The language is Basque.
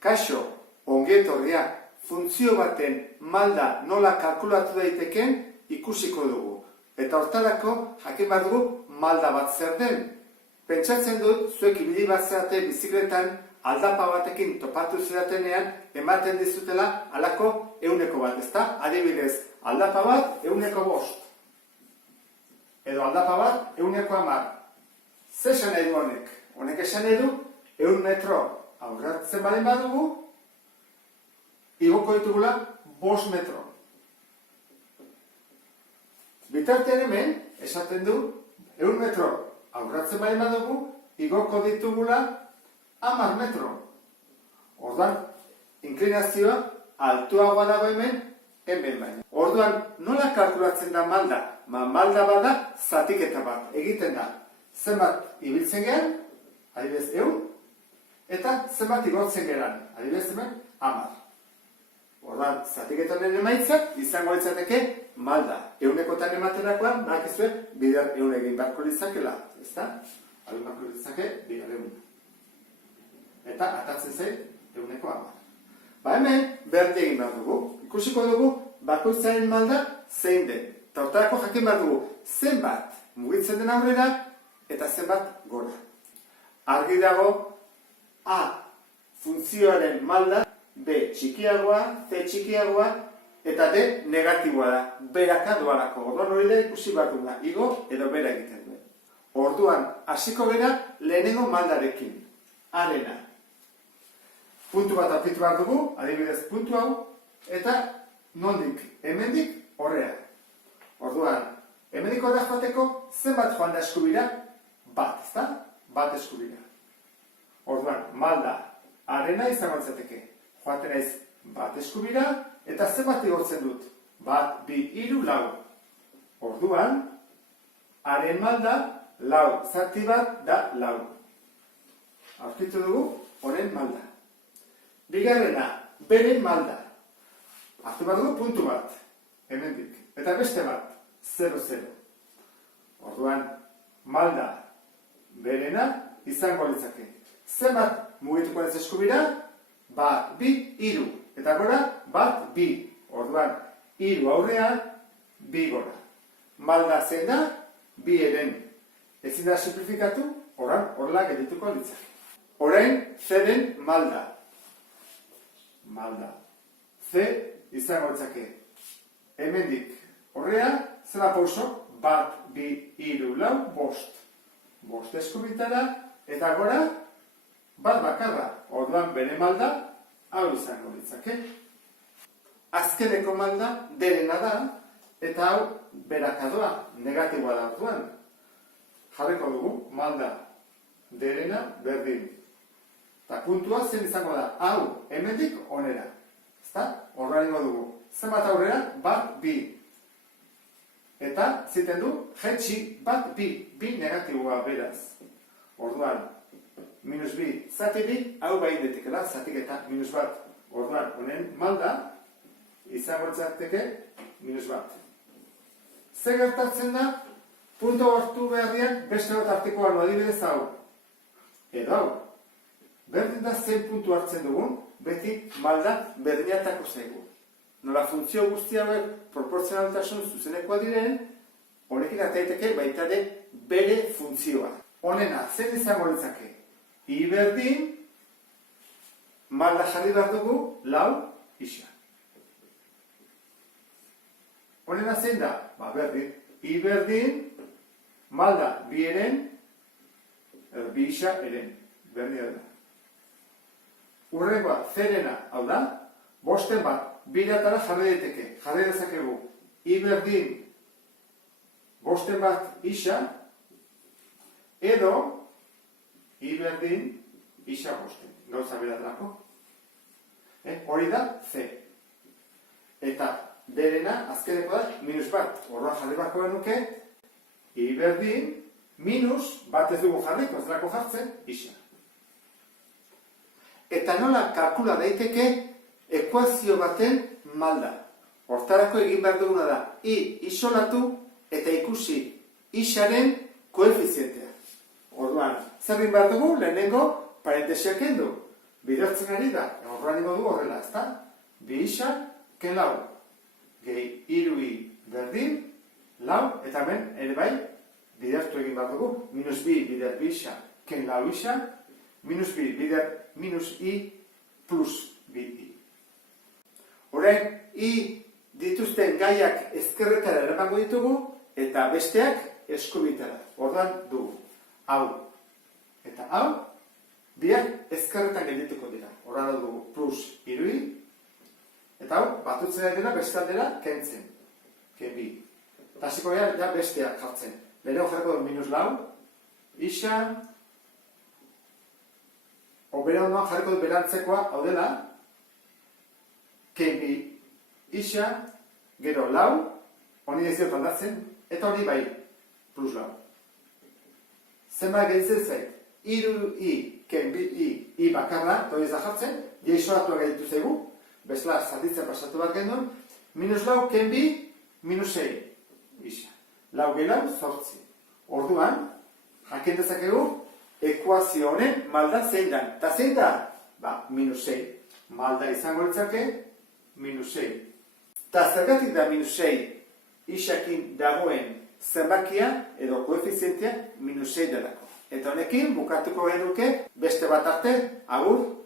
Kaixo, ongietorria, funtzio baten malda nola kalkulatu daiteken ikusiko dugu. Eta hortarako jakin behar dugu malda bat zer den. Pentsatzen dut, zuek ibili bat zarate bizikletan aldapa batekin topatu zeratenean ematen dizutela halako 100 bat, ezta? Adibidez, aldapa bat 105. Edo aldapa bat 110. Zer esan nahi du honek? Honek esan nahi du 100 metro aurratzen balen badugu, igoko ditugula 5 metro. Bitartean hemen, esaten du, 100 metro aurratzen balen badugu, igoko ditugula 10 metro. Orduan, inklinazioa altuagoa dago hemen baina. Orduan, nola kalkulatzen da malda? Malda bada zatiketa bat, egiten da. Zenbat ibiltzen gehan, adibidez 100, eta zenbat igotzen gehan, adibidez hemen 10. Orduan, zatiketaren emaitzak izango litzateke malda. 100kotan ematerakoan, bakizue, bidar 100 egin beharko litzakela, ezta? Hau beharko litzake, bidar 100. Eta atatzen zen 110. Hemen, berdin egin behar dugu. Ikusiko dugu, bakoitzaren malda zein den. Eta hortarako jakin behar dugu, zenbat mugitzen den aurrera, eta zenbat gora. Argi dago, A funtzioaren malda, B txikiagoa, C txikiagoa, eta D negatiboa da. Beraka doalako. Orduan hori da ikusi behar dugula, igo edo bera egiten duen. Orduan, hasiko gera lehenengo maldarekin. Arena. Puntu bat aurkitu behar dugu, adibidez puntu hau, eta nondik, hemendik, horrea. Orduan, hemendik horrea joateko, zenbat joan da eskubira? Bat, ezta? Bat eskubira. Orduan, malda, arena izango litzateke. Joaten naiz bat eskubira, eta zenbat igotzen dut? Bat, bi, hiru, lau. Orduan, haren malda, lau. Zati bat da lau. Aurkitu dugu, honen malda. Bigarrena, beren malda. Hartu bat dugu puntu bat, hemendik. Eta beste bat, 0,0. Orduan, malda berena izango litzake. Zenbat mugituko ez eskubira? Bat, bi, hiru. Eta gora, bat, bi. Orduan, hiru aurrean, bi gora. Malda zein da, bi eren. Ezin da simplifikatu, horrela geldituko litzake. Orain, zeren malda. Malda. C izango litzake. Hemendik horrea, zela pauso, bat, bi, hiru, lau, bost. Bost eskubitara, eta gora, bat bakarra. Orduan bere malda, hau izango litzake. Azkeneko malda, derena da, eta hau berakadoa, negatiboa da orduan. Jarriko dugu, malda, derena, berdin. Eta puntua zen izango da, hau, hemendik onera. Ezta? Horra ingo dugu. Zenbat aurrera, bat, bi. Eta, ziten du, jetxi, bat, bi. Bi negatiboa beraz. Orduan, minus bi, zati bi, hau behin detekela, zatik eta minus bat. Orduan, honen malda, izango litzateke, minus bat. Ze gertatzen da, puntu hartu beharrian, beste bat artikoan adibidez hau. Edo hau. Berdin da zein puntu hartzen dugun, beti malda berdinatako zaigu. Nola funtzio guzti hauek proportzionaltasun zuzenekoa diren, honekin ataiteke baita de bere funtzioa. Honena, zen izango litzake? I berdin, malda jarri behar dugu, lau, isa. Honena zein da? Berdin. I berdin, malda bi eren, bi isa eren. Berdin da. Urrengoa, zerena, hau da, bosten bat, biratara jarri daiteke, jarri dezakegu. I berdin, bosten bat isa, edo, I berdin, isa bosten. Gauza beratarako. Hori da, C. Eta, derena, azkeneko da, minus bat. Horroa jarri bako benuke, I berdin, minus, bat ez dugu jarriko, ez delako jartzen, isa. Eta nola kalkula daiteke ekuazio baten malda. Hortarako egin behar duguna da, I isolatu eta ikusi isaren koefizientea. Orduan, zer egin behar dugu, lehenengo parentesiak kendu. bidertzen ari da, horrean ingo du horrela, ezta? Bi isa, ken lau. Gehi, iru i berdin, lau, eta hemen, ere bai, bidertu egin behar dugu, minus bi bider bi isa, ken lau isa, minus bi bider minus i plus bi i. Horren, i dituzten gaiak ezkerretara eramango ditugu, eta besteak eskubitara. Ordan dugu. Hau eta hau, biak ezkerretan geldituko dira. Horren dugu plus irui, eta hau, batutzen dira beste aldera kentzen. Ken bi. Eta hasiko gara, ja besteak jartzen. Lehenengo jarriko du minus lau, isa, bere ondoan jarriko du berantzekoa, hau dela, ken bi isa, gero lau, honi ez diot aldatzen, eta hori bai, plus lau. Zenbat gehitzen zait, iru i, ken bi i bakarra, hori ez da jartzen, jaizoratua gaitu zaigu, bezala zatitzen pasatu bat gendun, minus lau, ken bi, minus 6 isa. Lau gehiago, 8. Orduan, jakin dezakegu, ekuazio honen malda zein da. Eta zein da? Minus 6. Malda izango litzake, minus 6. Eta zergatik da minus 6 isakin dagoen zenbakia edo koefizientia minus 6 delako. Eta honekin bukatuko genuke beste bat arte, agur!